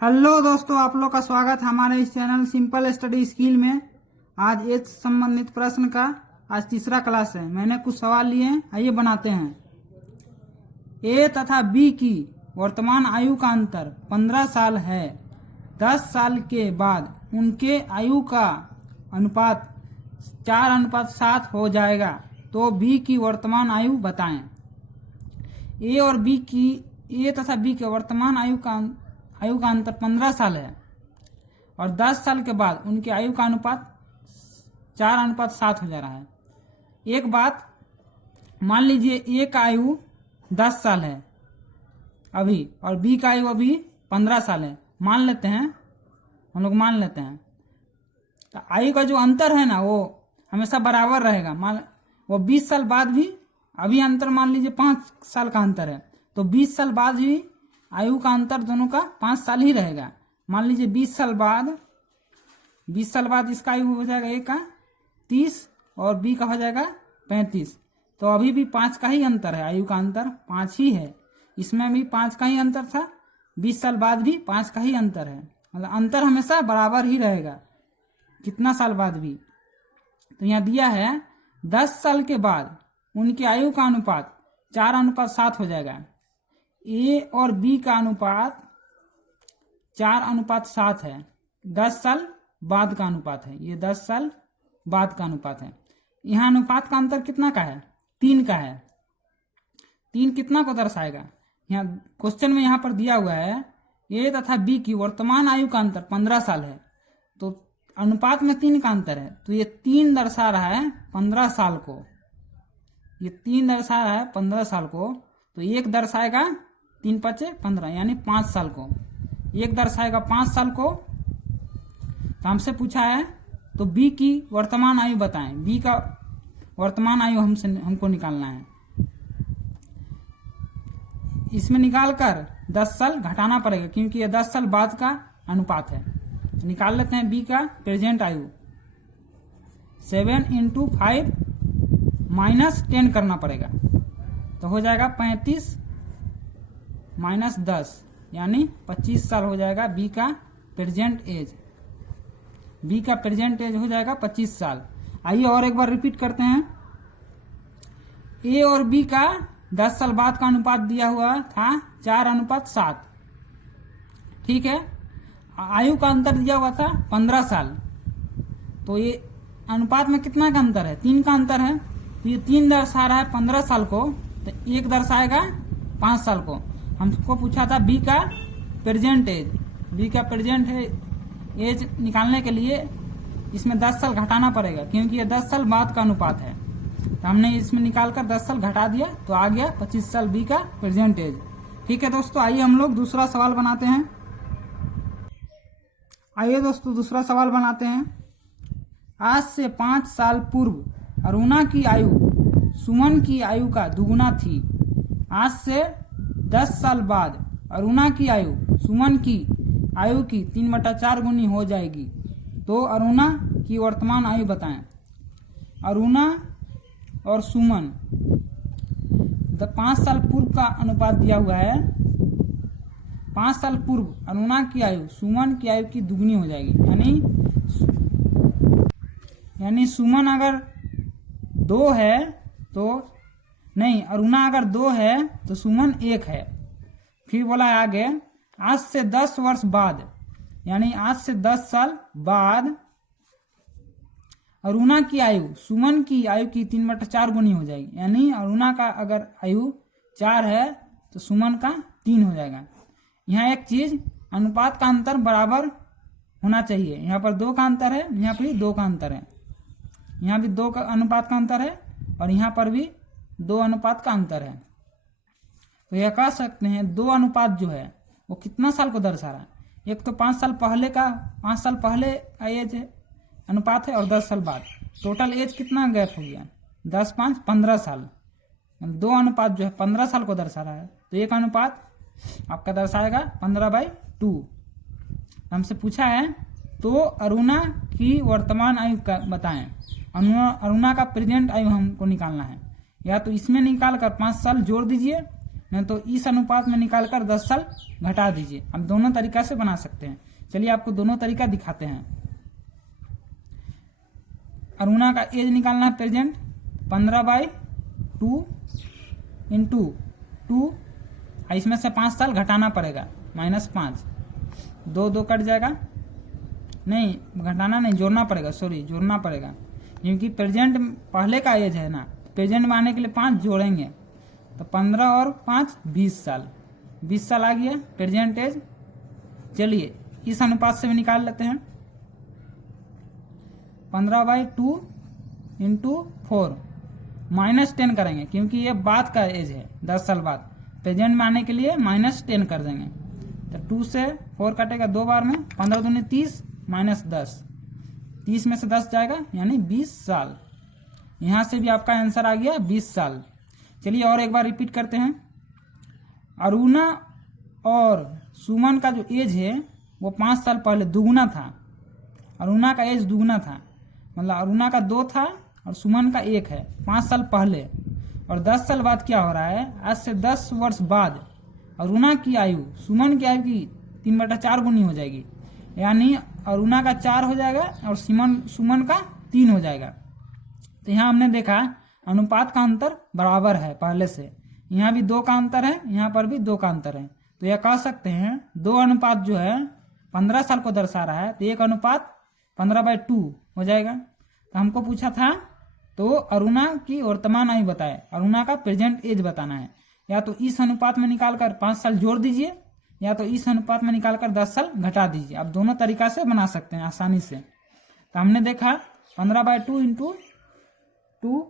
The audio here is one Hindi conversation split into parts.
हेलो दोस्तों, आप लोग का स्वागत है हमारे इस चैनल सिंपल स्टडी स्किल में। आज एज संबंधित प्रश्न का आज तीसरा क्लास है। मैंने कुछ सवाल लिए हैं, आइए बनाते हैं। ए तथा बी की वर्तमान आयु का अंतर 15 साल है। 10 साल के बाद उनके आयु का अनुपात 4:7 हो जाएगा, तो बी की वर्तमान आयु बताएं। ए तथा बी के वर्तमान आयु का अंतर 15 साल है और 10 साल के बाद उनकी आयु का अनुपात 4:7 हो जा रहा है। एक बात मान लीजिए, ए का आयु 10 साल है अभी और बी का आयु अभी 15 साल है। मान लेते हैं, हम लोग मान लेते हैं तो आयु का जो अंतर है ना, वो हमेशा बराबर रहेगा। वो 20 साल बाद भी, अभी अंतर मान लीजिए 5 साल का अंतर है, तो 20 साल बाद भी आयु का अंतर दोनों का 5 साल ही रहेगा। मान लीजिए 20 साल बाद इसका आयु हो जाएगा ए का 30 और बी का हो जाएगा 35। तो अभी भी 5 का ही अंतर है, आयु का अंतर 5 ही है। इसमें भी 5 का ही अंतर था, 20 साल बाद भी 5 का ही अंतर है। मतलब अंतर हमेशा बराबर ही रहेगा, कितना साल बाद भी। तो यहाँ दिया है 10 साल के बाद उनकी आयु का अनुपात 4:7 हो जाएगा। ए और बी का अनुपात 4:7 है। 10 साल बाद का अनुपात है, ये 10 साल बाद का अनुपात है। यहाँ अनुपात का अंतर कितना का है? 3 का है। 3 कितना को दर्शाएगा? यहाँ क्वेश्चन में यहाँ पर दिया हुआ है ए तथा बी की वर्तमान आयु का अंतर 15 साल है, तो अनुपात में 3 का अंतर है, तो ये 3 दर्शा रहा है 15 साल को। ये 3 दर्शा रहा है 15 साल को, तो एक दर्शाएगा 3 × 5 = 15 यानी 5 साल को। एक दर्शाएगा 5 साल को। तो हमसे पूछा है तो बी की वर्तमान आयु बताएं। बी का वर्तमान आयु हमको निकालना है। इसमें निकालकर 10 साल घटाना पड़ेगा, क्योंकि ये 10 साल बाद का अनुपात है। तो निकाल लेते हैं बी का प्रेजेंट आयु। 7 × 5 - 10 करना पड़ेगा, तो हो जाएगा 35 - 10 यानी 25 साल हो जाएगा बी का प्रेजेंट एज। बी का प्रेजेंट एज हो जाएगा 25 साल। आइए और एक बार रिपीट करते हैं। ए और बी का 10 साल बाद का अनुपात दिया हुआ था 4:7, ठीक है। आयु का अंतर दिया हुआ था 15 साल, तो ये अनुपात में कितना का अंतर है? 3 का अंतर है। तो ये 3 दर्शा रहा है 15 साल को, तो एक दर्शाएगा 5 साल को। हमको पूछा था बी का प्रेजेंट एज। बी का प्रेजेंट एज निकालने के लिए इसमें 10 साल घटाना पड़ेगा, क्योंकि ये 10 साल बाद का अनुपात है। तो हमने इसमें निकालकर 10 साल घटा दिया, तो आ गया 25 साल बी का प्रेजेंट एज। ठीक है दोस्तों, आइए हम लोग दूसरा सवाल बनाते हैं। दूसरा सवाल बनाते हैं। आज से 5 साल पूर्व अरुणा की आयु सुमन की आयु का दुगुना थी। आज से 10 साल बाद अरुणा की आयु सुमन की आयु की 3/4 गुनी हो जाएगी, तो अरुणा की वर्तमान आयु बताएं। अरुणा और सुमन 5 साल पूर्व का अनुपात दिया हुआ है। 5 साल पूर्व अरुणा की आयु सुमन की आयु की दुगनी हो जाएगी, यानी सुमन अगर 2 है तो नहीं, अरुणा अगर 2 है तो सुमन 1 है। फिर बोला है आगे, आज से 10 वर्ष बाद, यानी आज से 10 साल बाद अरुणा की आयु सुमन की आयु की 3/4 गुनी हो जाएगी, यानी अरुणा का अगर आयु 4 है तो सुमन का 3 हो जाएगा। यहाँ एक चीज, अनुपात का अंतर बराबर होना चाहिए। यहाँ पर 2 का अंतर है, यहाँ पर भी 2 का अंतर है। यहाँ भी 2 का अनुपात का अंतर है और यहाँ पर भी 2 अनुपात का अंतर है। तो यह कह सकते हैं 2 अनुपात जो है वो कितना साल को दर्शा रहा है? एक तो 5 साल पहले का एज अनुपात है और 10 साल बाद। टोटल एज कितना गैप हो गया? 10 × 5 = 15 साल। 2 अनुपात जो है 15 साल को दर्शा रहा है, तो एक अनुपात आपका दर्शाएगा 15/2। हमसे पूछा है तो अरुणा की वर्तमान आयु का बताएं। अरुणा का प्रेजेंट आयु हमको निकालना है। या तो इसमें निकाल कर 5 साल जोड़ दीजिए नहीं तो इस अनुपात में निकालकर 10 साल घटा दीजिए। अब दोनों तरीका से बना सकते हैं। चलिए आपको दोनों तरीका दिखाते हैं। अरुणा का एज निकालना है प्रेजेंट, 15/2 इंटू 2, इसमें से 5 साल घटाना पड़ेगा, -5, 2 कट जाएगा, नहीं घटाना नहीं, जोड़ना पड़ेगा, सॉरी जोड़ना पड़ेगा, क्योंकि प्रेजेंट पहले का एज है ना, प्रेजेंट में आने के लिए 5 जोड़ेंगे तो 15 और 5 20 साल, 20 साल आ गया प्रेजेंट एज। चलिए इस अनुपात से भी निकाल लेते हैं, 15/2 इंटू 4, -10 करेंगे क्योंकि ये बाद का एज है, 10 साल बाद, प्रेजेंट में आने के लिए -10 कर देंगे। तो 2 से 4 कटेगा 2 बार में, 15 दूनी 30 -10, 30 में से 10 जाएगा यानी 20 साल। यहाँ से भी आपका आंसर आ गया 20 साल। चलिए और एक बार रिपीट करते हैं। अरुणा और सुमन का जो एज है वो 5 साल पहले दुगुना था, अरुणा का एज दुगुना था, मतलब अरुणा का 2 था और सुमन का 1 है, 5 साल पहले। और 10 साल बाद क्या हो रहा है, आज से 10 वर्ष बाद अरुणा की आयु सुमन की आयु की 3/4 गुनी हो जाएगी, यानी अरुणा का 4 हो जाएगा और सुमन का 3 हो जाएगा। तो यहाँ हमने देखा अनुपात का अंतर बराबर है पहले से, यहाँ भी 2 का अंतर है, यहाँ पर भी 2 का अंतर है। तो यह कह सकते हैं 2 अनुपात जो है 15 साल को दर्शा रहा है, तो 1 अनुपात 15/2 हो जाएगा। तो हमको पूछा था तो अरुणा की वर्तमान आयु बताए, अरुणा का प्रेजेंट एज बताना है, या तो इस अनुपात में निकालकर 5 साल जोड़ दीजिए या तो इस अनुपात में निकालकर 10 साल घटा दीजिए। आप दोनों तरीका से बना सकते हैं आसानी से। तो हमने देखा 15/2 इंटू 2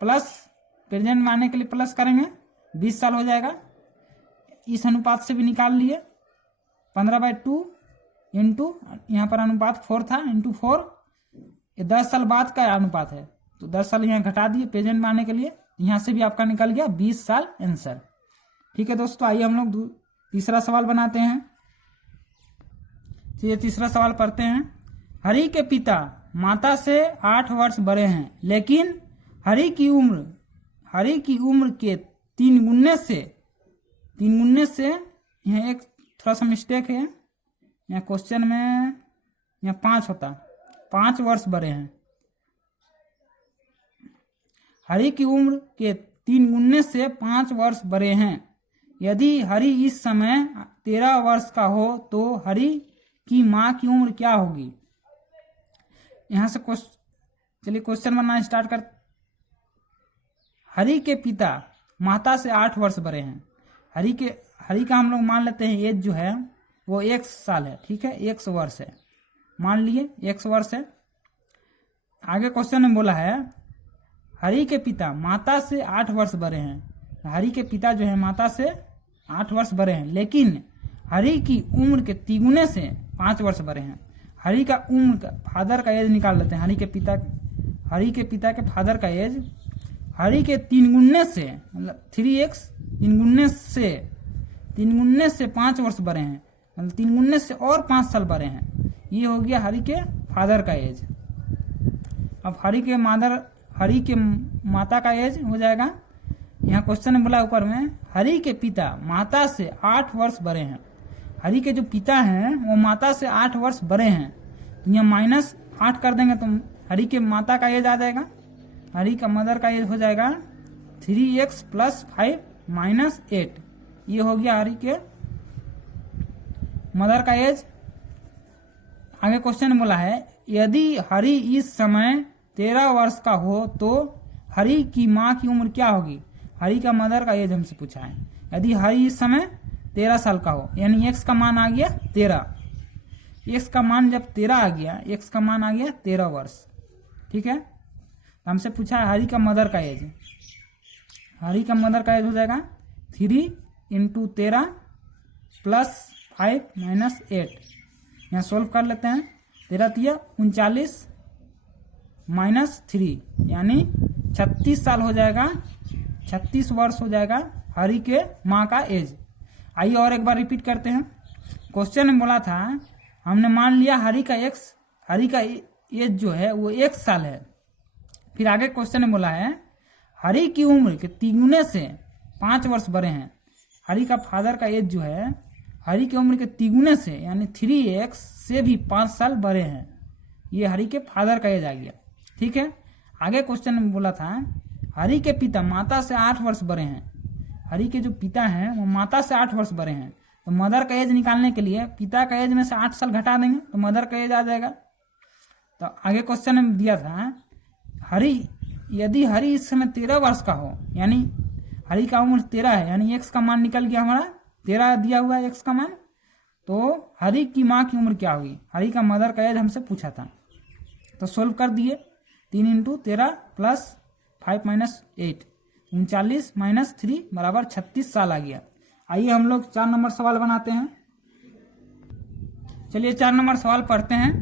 प्लस प्रेजेंट में आने के लिए प्लस करेंगे 20 साल हो जाएगा। इस अनुपात से भी निकाल लिए 15/2 इंटू, यहाँ पर अनुपात 4 था, इंटू 4, ये 10 साल बाद का अनुपात है तो 10 साल यहाँ घटा दिए प्रेजेंट में आने के लिए, यहाँ से भी आपका निकल गया 20 साल आंसर। ठीक है दोस्तों, आइए हम लोग तीसरा सवाल बनाते हैं। तो ये तीसरा सवाल पढ़ते हैं। हरि के पिता माता से 8 वर्ष बड़े हैं, लेकिन हरि की उम्र के 3 गुने से यहाँ एक थोड़ा सा मिस्टेक है, यहाँ क्वेश्चन में यहाँ 5 होता, 5 वर्ष बड़े हैं। हरि की उम्र के 3 गुने से 5 वर्ष बड़े हैं। यदि हरि इस समय 13 वर्ष का हो तो हरि की माँ की उम्र क्या होगी। यहाँ से चलिए क्वेश्चन बनाना स्टार्ट कर। हरि के पिता माता से 8 वर्ष बड़े हैं। हरि का हम लोग मान लेते हैं एज जो है वो 1 साल है, ठीक है, 100 वर्ष है, मान लिए 100 वर्ष है। आगे क्वेश्चन में बोला है हरि के पिता माता से 8 वर्ष बड़े हैं। हरि के पिता जो है माता से 8 वर्ष बड़े हैं, लेकिन हरि की उम्र के 3 गुने से 5 वर्ष बड़े हैं। हरि का उम्र फादर का एज निकाल लेते हैं। हरि के पिता के फादर का एज हरि के 3 गुने से, मतलब 3x 3 गुने से 5 वर्ष बड़े हैं, मतलब 3 गुने से और 5 साल बड़े हैं। ये हो गया हरि के फादर का एज। अब हरि के माता का एज हो जाएगा, यहाँ क्वेश्चन में बोला ऊपर में हरि के पिता माता से 8 वर्ष बड़े हैं। हरि के जो पिता हैं वो माता से 8 वर्ष बड़े हैं, तो यहाँ -8 कर देंगे तो हरि के माता का एज आ जाएगा। हरि का मदर का एज हो जाएगा 3x + 5 - 8। ये हो गया हरि के मदर का एज। आगे क्वेश्चन में बोला है यदि हरि इस समय 13 वर्ष का हो तो हरि की माँ की उम्र क्या होगी। हरि का मदर का एज हमसे पूछा है। यदि हरि इस समय 13 साल का हो, यानी x का मान आ गया 13, x का मान जब 13 आ गया, x का मान आ गया 13 वर्ष, ठीक है। तो हमसे पूछा है हरि का मदर का एज। हरि का मदर का एज हो जाएगा 3 × 13 + 5 - 8। यहाँ सोल्व कर लेते हैं। 13 × 39 -3 यानी 36 साल हो जाएगा, 36 वर्ष हो जाएगा हरि के माँ का एज। आइए और एक बार रिपीट करते हैं। क्वेश्चन में बोला था, हमने मान लिया हरि का एज जो है वो 1 साल है। फिर आगे क्वेश्चन में बोला है हरि की उम्र के 3 गुने से 5 वर्ष बड़े हैं। हरी का फादर का एज जो है हरी की उम्र के तिगुने से यानी 3x से भी 5 साल बड़े हैं। ये हरी के फादर का एज आ गया। ठीक है, आगे क्वेश्चन में बोला था हरी के पिता माता से 8 वर्ष बड़े हैं। हरी के जो पिता हैं वो माता से 8 वर्ष बड़े हैं, तो मदर का एज निकालने के लिए पिता का एज में से 8 साल घटा देंगे तो मदर का एज आ जाएगा। तो आगे क्वेश्चन में दिया था यदि हरी इस समय 13 वर्ष का हो, यानी हरी का उम्र 13 है, यानी एक्स का मान निकल गया हमारा 13 दिया हुआ है एक्स का मान, तो हरी की माँ की उम्र क्या होगी? हरी का मदर का एज हमसे पूछा था, तो सोल्व कर दिए। 3 × 13 + 5 - 8 39 - 3 बराबर 36 साल आ गया। आइए हम लोग 4 नंबर सवाल बनाते हैं। चलिए 4 नंबर सवाल पढ़ते हैं।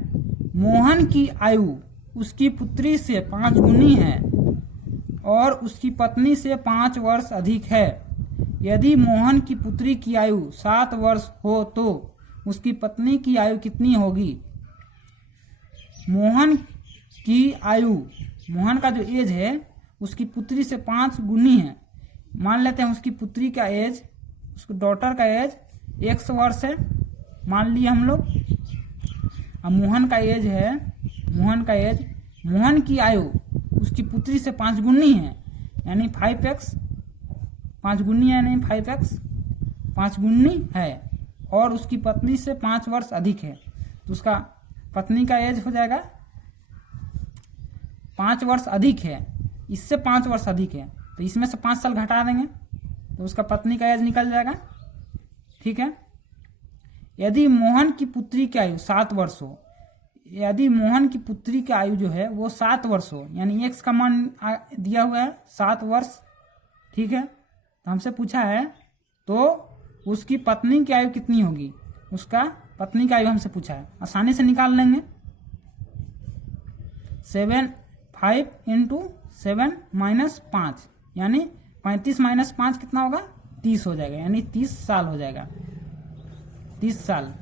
मोहन की आयु उसकी पुत्री से 5 गुनी है और उसकी पत्नी से 5 वर्ष अधिक है। यदि मोहन की पुत्री की आयु 7 वर्ष हो तो उसकी पत्नी की आयु कितनी होगी? मोहन की आयु, मोहन का जो एज है उसकी पुत्री से 5 गुनी है। मान लेते हैं उसकी पुत्री का एज, उसकी डॉटर का एज x वर्ष है, मान लिए हम लोग। अब मोहन का एज है, मोहन की आयु उसकी पुत्री से 5 गुनी है यानी 5x, 5 गुनी है यानी 5x 5 गुनी है, और उसकी पत्नी से 5 वर्ष अधिक है, तो उसका पत्नी का एज हो जाएगा 5 वर्ष अधिक है, इससे 5 वर्ष अधिक है, तो इसमें से 5 साल घटा देंगे तो उसका पत्नी का एज निकल जाएगा। ठीक है, यदि मोहन की पुत्री की आयु 7 वर्ष हो, यदि मोहन की पुत्री की आयु जो है वो 7 वर्ष हो, यानी x का मान दिया हुआ है 7 वर्ष। ठीक है, तो हमसे पूछा है तो उसकी पत्नी की आयु कितनी होगी? उसका पत्नी की आयु हमसे पूछा है, आसानी से निकाल लेंगे। 5 × 7 - 5 यानी 35 - 5 कितना होगा? 30 हो जाएगा, यानी 30 साल हो जाएगा, 30 साल।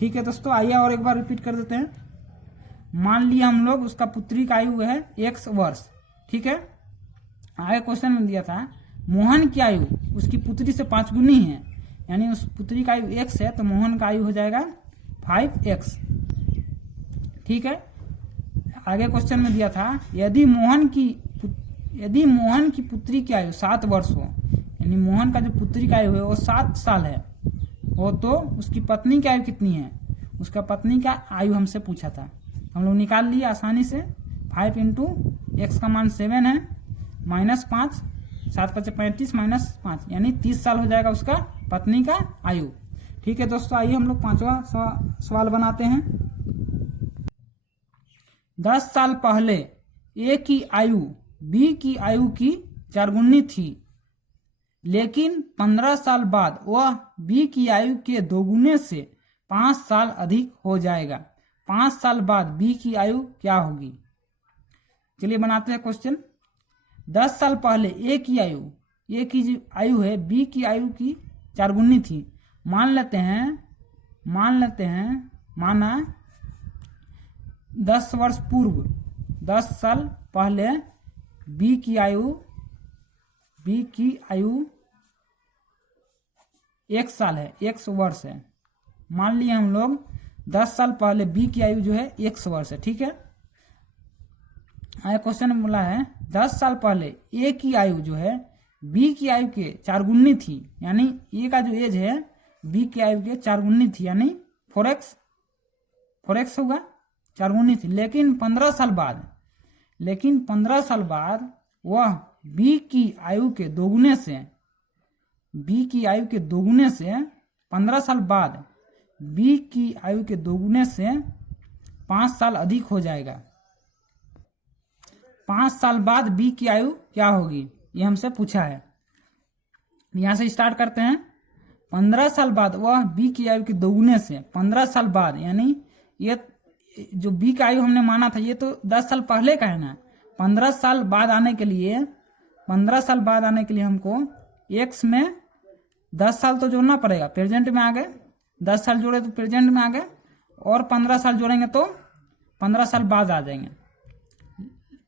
ठीक है दोस्तों, आइए और एक बार रिपीट कर देते हैं। मान लिया हम लोग उसका पुत्री का आयु है x वर्ष। ठीक है, आगे क्वेश्चन में दिया था मोहन की आयु उसकी पुत्री से 5 गुनी है, यानी उस पुत्री का आयु x है तो मोहन का आयु हो जाएगा 5x। ठीक है, आगे क्वेश्चन में दिया था यदि मोहन की पुत्री की आयु 7 वर्ष हो, यानी मोहन का जो पुत्री का आयु है वो 7 साल है वो, तो उसकी पत्नी की आयु कितनी है? उसका पत्नी का आयु हमसे पूछा था, हम लोग निकाल लिए आसानी से। 5 × x का मान 7 है -5, 7 × 5 = 35 - 5 यानी 30 साल हो जाएगा उसका पत्नी का आयु। ठीक है दोस्तों, आइए हम लोग 5वां सवाल बनाते हैं। 10 साल पहले A की आयु B की आयु की 4 गुनी थी, लेकिन 15 साल बाद वह B की आयु के 2 गुने से 5 साल अधिक हो जाएगा। 5 साल बाद B की आयु क्या होगी? चलिए बनाते हैं क्वेश्चन। 10 साल पहले A की जो आयु है B की आयु की 4 गुनी थी। मान लेते हैं माना 10 वर्ष पूर्व, 10 साल पहले B की आयु 1 साल है, 1 वर्ष है। मान लिए हम लोग 10 साल पहले B की आयु जो है 1 वर्ष है। ठीक है, आया क्वेश्चन में बोला है 10 साल पहले A की आयु जो है B की आयु के 4 गुनी थी, यानी A का जो एज है B की आयु के 4 गुनी थी, यानी 4x होगा, 4 गुनी थी। लेकिन 15 साल बाद वह B की आयु के 2 गुने से 15 साल बाद B की आयु के 2 गुने से 5 साल अधिक हो जाएगा। 5 साल बाद B की आयु क्या होगी, ये हमसे पूछा है। यहां से स्टार्ट करते हैं। 15 साल बाद वह B की आयु के 2 गुने से 15 साल बाद, यानी ये जो B का आयु हमने माना था ये तो 10 साल पहले का है ना। 15 साल बाद आने के लिए हमको x में 10 साल तो जोड़ना पड़ेगा, प्रेजेंट में आ गए, 10 साल जोड़े तो प्रेजेंट में आ गए, और 15 साल जोड़ेंगे तो 15 साल बाद आ जाएंगे।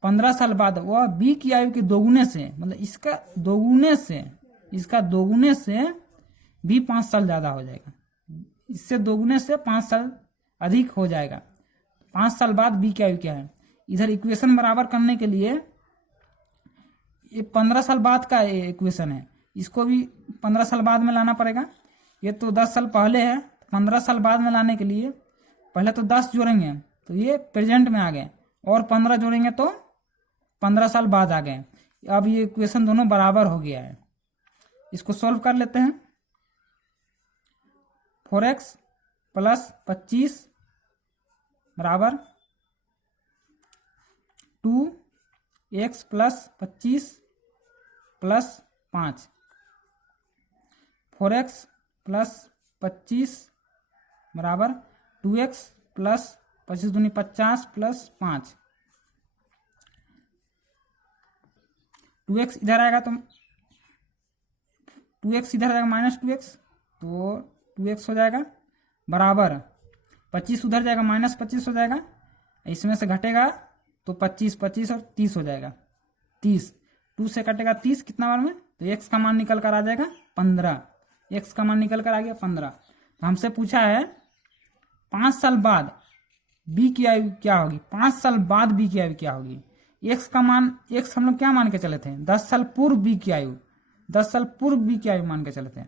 15 साल बाद वह B की आयु के 2 गुने से, मतलब इसका 2 गुने से इसका दोगुने से भी 5 साल ज़्यादा हो जाएगा, इससे दोगुने से 5 साल अधिक हो जाएगा। 5 साल बाद बी की आयु क्या है। इधर इक्वेशन बराबर करने के लिए ये 15 साल बाद का इक्वेशन है, इसको भी 15 साल बाद में लाना पड़ेगा। ये तो 10 साल पहले है, 15 साल बाद में लाने के लिए पहले तो 10 जोड़ेंगे तो ये प्रेजेंट में आ गए, और 15 जोड़ेंगे तो 15 साल बाद आ गए। अब ये इक्वेशन दोनों बराबर हो गया है। इसको सॉल्व कर लेते हैं। 4x प्लस 25 बराबर 2x plus 25 plus 5। 4x plus 25 बराबर 2x प्लस 25 दूनी 50 प्लस 5। 2x इधर आएगा तो 2x इधर आएगा माइनस 2x, तो 2x हो जाएगा बराबर 25 उधर जाएगा माइनस 25 हो जाएगा, इसमें से घटेगा तो 25 25 और 30 हो जाएगा 30। 2 से कटेगा 30 कितना बार में, तो x का मान निकल कर आ जाएगा 15। x का मान निकल कर आ गया 15। तो हमसे पूछा है 5 साल बाद b की आयु क्या होगी। 5 साल बाद b की आयु क्या होगी। x का मान, x हम लोग क्या मान के चले थे, 10 साल पूर्व b की आयु, 10 साल पूर्व b की आयु मान के चले थे।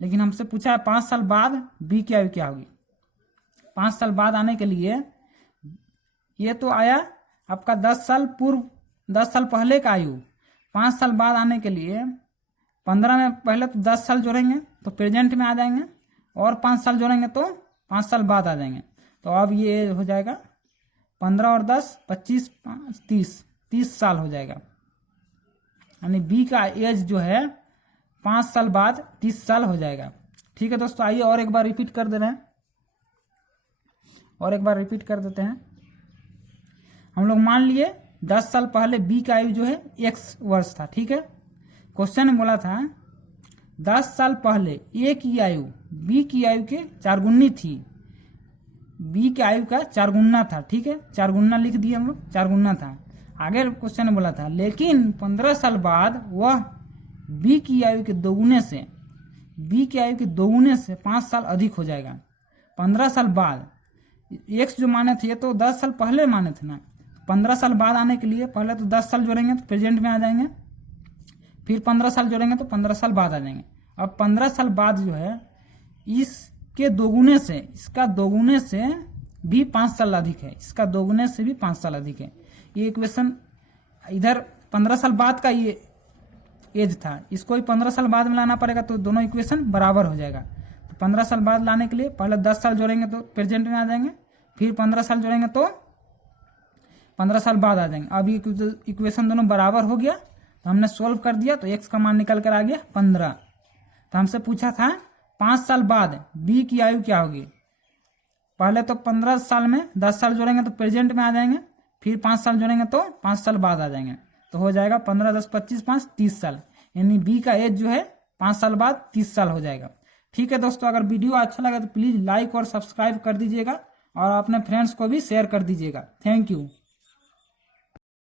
लेकिन हमसे पूछा है 5 साल बाद b की आयु क्या होगी। 5 साल बाद आने के लिए ये तो आया आपका 10 साल पूर्व, 10 साल पहले का आयु। 5 साल बाद आने के लिए 15 में पहले तो 10 साल जोड़ेंगे तो प्रेजेंट में आ जाएंगे, और 5 साल जोड़ेंगे तो 5 साल बाद आ जाएंगे। तो अब ये हो जाएगा 15 और 10 25 5 30 साल हो जाएगा। यानी बी का एज जो है 5 साल बाद 30 साल हो जाएगा। ठीक है दोस्तों, आइए और एक बार रिपीट कर दे रहे हैं, और एक बार रिपीट कर देते हैं। हम लोग मान लिए 10 साल पहले बी का आयु जो है x वर्ष था। ठीक है, क्वेश्चन में बोला था 10 साल पहले ए की आयु बी की आयु के 4 गुनी थी, बी की आयु का 4 गुना था। ठीक है, 4 गुना लिख दिए हम लोग, 4 गुना था। आगे क्वेश्चन में बोला था लेकिन 15 साल बाद वह बी की आयु के दोगुने से, बी की आयु के दोगुने से 5 साल अधिक हो जाएगा। 15 साल बाद x जो माने थे ये तो 10 साल पहले माने थे ना, 15 साल बाद आने के लिए पहले तो 10 साल जोड़ेंगे तो प्रेजेंट में आ जाएंगे, फिर 15 साल जोड़ेंगे तो 15 साल बाद आ जाएंगे। अब 15 साल बाद जो है इसके दोगुने से, इसका दोगुने से भी 5 साल अधिक है, इसका दोगुने से भी 5 साल अधिक है। ये इक्वेशन इधर 15 साल बाद का ये एज था, इसको ही 15 साल बाद में लाना पड़ेगा तो दोनों इक्वेशन बराबर हो जाएगा। तो 15 साल बाद लाने के लिए पहले 10 साल जोड़ेंगे तो प्रेजेंट में आ जाएंगे, फिर 15 साल जोड़ेंगे तो 15 साल बाद आ जाएंगे। अब ये इक्वेशन दोनों बराबर हो गया तो हमने सोल्व कर दिया, तो x का मान निकल कर आ गया 15। तो हमसे पूछा था 5 साल बाद b की आयु क्या होगी। पहले तो 15 साल में 10 साल जोड़ेंगे तो प्रेजेंट में आ जाएंगे, फिर 5 साल जोड़ेंगे तो 5 साल बाद आ जाएंगे, तो हो जाएगा 15 10 25 5 30 साल। यानी बी का एज जो है 5 साल बाद 30 साल हो जाएगा। ठीक है दोस्तों, अगर वीडियो अच्छा लगा तो प्लीज़ लाइक और सब्सक्राइब कर दीजिएगा, और अपने फ्रेंड्स को भी शेयर कर दीजिएगा। Thank you.